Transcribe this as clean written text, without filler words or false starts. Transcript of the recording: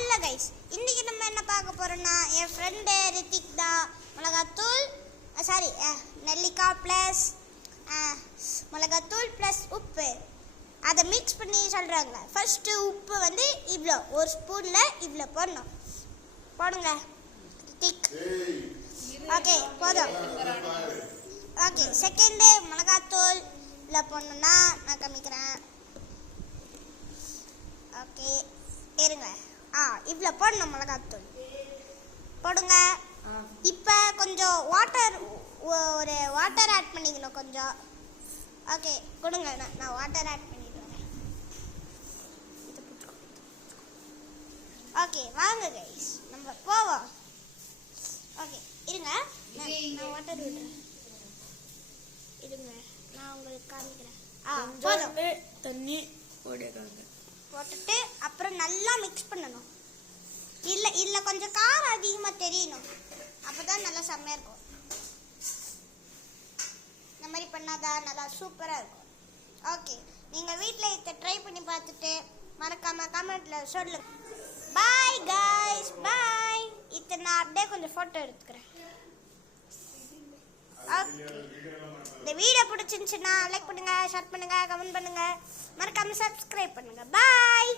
அல்ல கைஸ், இன்னைக்கு நம்ம என்ன பார்க்க போறோம்னா என் ஃப்ரெண்டு ரித்திக் தான் மிளகாத்தூள் நெல்லிக்காய் ப்ளஸ் மிளகாத்தூள் ப்ளஸ் உப்பு அதை மிக்ஸ் பண்ணி சொல்கிறாங்க. ஃபர்ஸ்ட்டு உப்பு வந்து இவ்வளோ ஒரு ஸ்பூனில் இவ்வளோ போடணும். போடுங்க ரித்திக். ஓகே போதும். ஓகே செகண்டு மிளகாத்தூள் இவ்வளோ போடணுன்னா நான் காமிக்கிறேன். ஓகே இருங்க. இவ்வளோ போடணும் மிளகாத்தூள் போடுங்க. இப்போ கொஞ்சம் ஒரு வாட்டர் ஆட் பண்ணிக்கணும் கொஞ்சம். ஓகே கொடுங்க, நான் வாட்டர் ஆட் பண்ணிட்டு வரேன். ஓகே வாங்க கைஸ் நம்ம போவோம். ஓகே இருங்க, நான் வாட்டர் விடுறேன். இருங்க நான் உங்களுக்கு காமிக்கிறேன். போதும். தண்ணி போட்டுட்டு அப்புறம் நல்லா மிக்ஸ் பண்ணணும். இல்லை கொஞ்சம் காரம் அதிகமாக தெரியணும், அப்போ தான் நல்லா செம்மையாக இருக்கும். இந்த மாதிரி பண்ணாதான் நல்லா சூப்பராக இருக்கும். ஓகே நீங்கள் வீட்டில் இதை ட்ரை பண்ணி பார்த்துட்டு மறக்காமல் கமெண்ட்டில் சொல்லுங்கள். பாய் கைஸ், பாய். இதை நான் அப்படியே கொஞ்சம் ஃபோட்டோ எடுத்துக்கிறேன். ஓகே இந்த வீடியோ பிடிச்சிருந்துச்சுன்னா லைக் பண்ணுங்கள், ஷேர் பண்ணுங்கள், கமெண்ட் பண்ணுங்கள், மறக்காமல் சப்ஸ்கிரைப் பண்ணுங்கள். பாய்.